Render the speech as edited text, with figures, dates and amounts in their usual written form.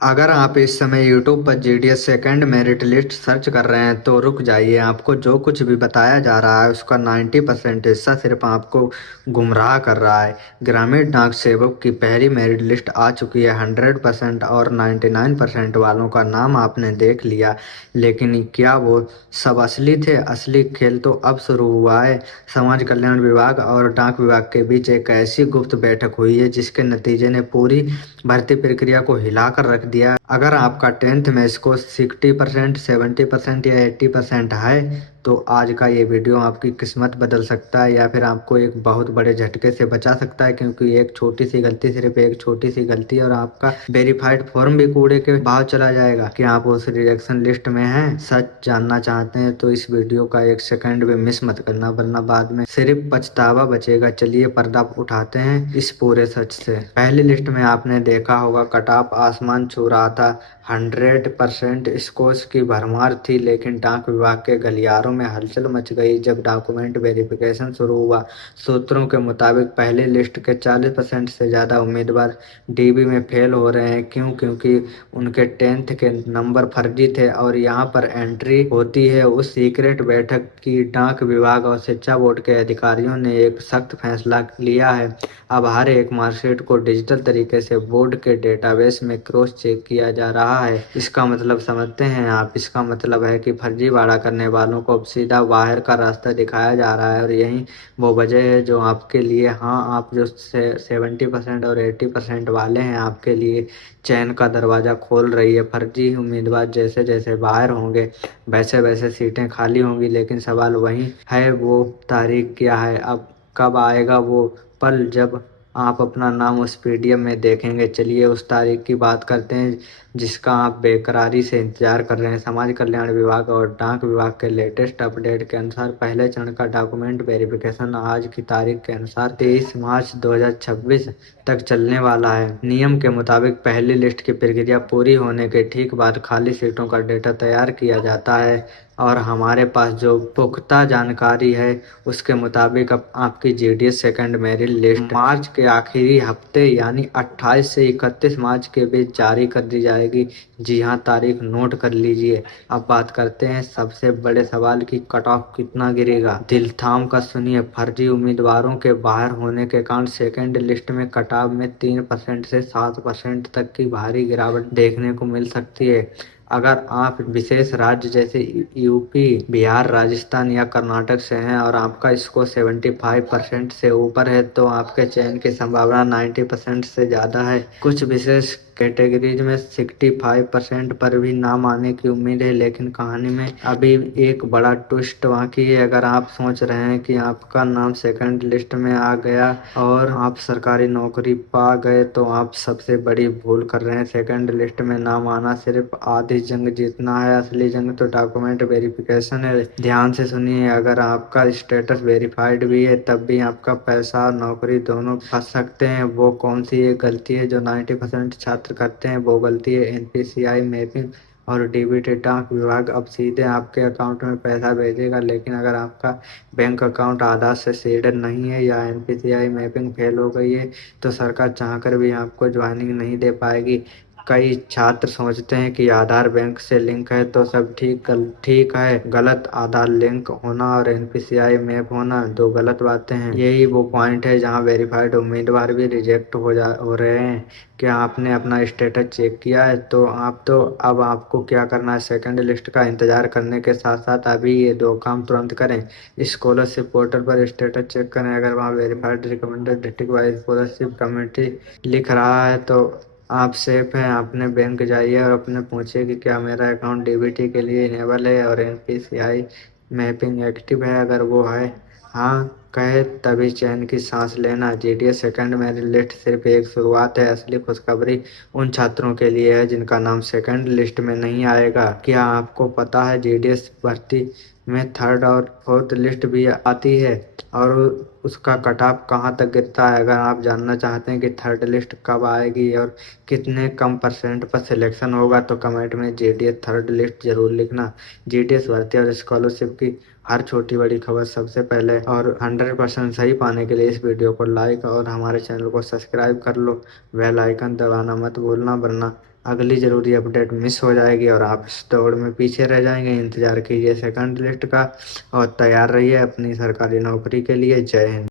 अगर आप इस समय YouTube पर GDS second merit list search कर रहे हैं तो रुक जाइए। आपको जो कुछ भी बताया जा रहा है उसका 90% हिस्सा सिर्फ आपको गुमराह कर रहा है। ग्रामीण डाक सेवक की पहली मेरिट लिस्ट आ चुकी है। 100% और 99% वालों का नाम आपने देख लिया, लेकिन क्या वो सब असली थे? असली खेल तो अब शुरू हुआ है। समाज कल्याण विभाग और डाक विभाग के बीच एक ऐसी गुप्त बैठक हुई है जिसके नतीजे ने पूरी भर्ती प्रक्रिया को हिलाकर रख दिया। अगर आपका 10th में स्कोर 60%, 70% या 80% है तो आज का ये वीडियो आपकी किस्मत बदल सकता है या फिर आपको एक बहुत बड़े झटके से बचा सकता है, क्योंकि एक छोटी सी गलती, सिर्फ एक छोटी सी गलती और आपका वेरीफाइड फॉर्म भी कूड़े के भाव चला जाएगा। क्या आप उस रिजेक्शन लिस्ट में हैं? सच जानना चाहते हैं तो इस वीडियो का एक सेकंड भी मिस मत करना, वरना बाद में सिर्फ पछतावा बचेगा। चलिए पर्दा उठाते हैं इस पूरे सच से। पहली लिस्ट में आपने देखा होगा कट ऑफ आसमान छू रहा था। 100% स्कोर्स की भरमार थी, लेकिन डाक विभाग के गलियारों में हलचल मच गई जब डॉक्यूमेंट वेरिफिकेशन शुरू हुआ। सूत्रों के मुताबिक पहली लिस्ट के 40% से ज़्यादा उम्मीदवार डीबी में फेल हो रहे हैं। क्यों? क्योंकि उनके 10th के नंबर फर्जी थे और यहाँ पर एंट्री होती है उस सीक्रेट बैठक की। डाक विभाग और शिक्षा बोर्ड के अधिकारियों ने एक सख्त फैसला लिया है। अब हर एक मार्कशीट को डिजिटल तरीके से बोर्ड के डेटाबेस में क्रॉस चेक किया जा रहा है। इसका मतलब समझते हैं आप? इसका मतलब है कि फर्जीवाड़ा करने वालों को अब सीधा बाहर का रास्ता दिखाया जा रहा है और यही वो वजह है जो आपके लिए, हाँ, आप जो 70% और 80% वाले हैं, आपके लिए चैन का दरवाजा खोल रही है। फर्जी उम्मीदवार जैसे जैसे बाहर होंगे वैसे वैसे सीटें खाली होंगी, लेकिन सवाल वही है, वो तारीख क्या है? अब कब आएगा वो पल जब आप अपना नाम उस पीडीएफ में देखेंगे? चलिए उस तारीख की बात करते हैं जिसका आप बेकरारी से इंतजार कर रहे हैं। समाज कल्याण विभाग और डाक विभाग के लेटेस्ट अपडेट के अनुसार पहले चरण का डॉक्यूमेंट वेरिफिकेशन आज की तारीख के अनुसार 23 मार्च 2026 तक चलने वाला है। नियम के मुताबिक पहली लिस्ट की प्रक्रिया पूरी होने के ठीक बाद खाली सीटों का डेटा तैयार किया जाता है और हमारे पास जो पुख्ता जानकारी है उसके मुताबिक अब आपकी जीडीएस सेकंड मेरिट लिस्ट मार्च के आखिरी हफ्ते यानी 28 से 31 मार्च के बीच जारी कर दी जाएगी। जी हाँ, तारीख नोट कर लीजिए। अब बात करते हैं सबसे बड़े सवाल की, कट ऑफ कितना गिरेगा? दिल थाम कर सुनिए। फर्जी उम्मीदवारों के बाहर होने के कारण सेकंड लिस्ट में कट ऑफ में 3% से 7% तक की भारी गिरावट देखने को मिल सकती है। अगर आप विशेष राज्य जैसे यूपी, बिहार, राजस्थान या कर्नाटक से हैं और आपका स्कोर 75% से ऊपर है तो आपके चयन की संभावना 90% से ज़्यादा है। कुछ विशेष कैटेगरीज में 65% पर भी नाम आने की उम्मीद है, लेकिन कहानी में अभी एक बड़ा ट्विस्ट बाकी है। अगर आप सोच रहे हैं कि आपका नाम सेकंड लिस्ट में आ गया और आप सरकारी नौकरी पा गए तो आप सबसे बड़ी भूल कर रहे हैं। सेकंड लिस्ट में नाम आना सिर्फ आधी जंग जीतना है, असली जंग तो डॉक्यूमेंट वेरिफिकेशन है। ध्यान से सुनिए, अगर आपका स्टेटस वेरीफाइड भी है तब भी आपका पैसा और नौकरी दोनों फंस सकते हैं। वो कौन सी एक गलती है जो 90% छात्र करते हैं? वो गलती है एनपीसीआई मैपिंग और डीबीटी। डाक विभाग अब सीधे आपके अकाउंट में पैसा भेजेगा, लेकिन अगर आपका बैंक अकाउंट आधार से सीडेड नहीं है या एनपीसीआई मैपिंग फेल हो गई है तो सरकार चाहकर भी आपको ज्वाइनिंग नहीं दे पाएगी। कई छात्र सोचते हैं कि आधार बैंक से लिंक है तो सब ठीक है। गलत। आधार लिंक होना और एनपीसीआई मैप होना दो गलत बातें हैं। यही वो पॉइंट है जहां वेरीफाइड उम्मीदवार भी रिजेक्ट हो रहे हैं। क्या आपने अपना स्टेटस चेक किया है? तो अब आपको क्या करना है? सेकंड लिस्ट का इंतजार करने के साथ साथ अभी ये दो काम तुरंत करें। स्कॉलरशिप पोर्टल पर स्टेटस चेक करें। अगर वहाँ verified recommended district wise scholarship committee लिख रहा है तो आप सेफ हैं। अपने बैंक जाइए और अपने पूछिए कि क्या मेरा अकाउंट डीबीटी के लिए इनेबल है और एनपीसीआई मैपिंग एक्टिव है। अगर वो है, हाँ कहे, तभी चैन की सांस लेना। जीडीएस सेकंड मेरिट लिस्ट सिर्फ एक शुरुआत है। असली खुशखबरी उन छात्रों के लिए है जिनका नाम सेकंड लिस्ट में नहीं आएगा। क्या आपको पता है जीडीएस भर्ती में थर्ड और फोर्थ लिस्ट भी आती है और उसका कट ऑफ कहाँ तक गिरता है? अगर आप जानना चाहते हैं कि थर्ड लिस्ट कब आएगी और कितने कम परसेंट पर सिलेक्शन होगा तो कमेंट में जीडीएस थर्ड लिस्ट जरूर लिखना। जीडीएस भर्ती और स्कॉलरशिप की हर छोटी बड़ी खबर सबसे पहले और 100% सही पाने के लिए इस वीडियो को लाइक और हमारे चैनल को सब्सक्राइब कर लो। बेल आइकन दबाना मत भूलना, वरना अगली ज़रूरी अपडेट मिस हो जाएगी और आप इस दौड़ में पीछे रह जाएंगे। इंतज़ार कीजिए सेकंड लिस्ट का और तैयार रहिए अपनी सरकारी नौकरी के लिए। जय हिंद।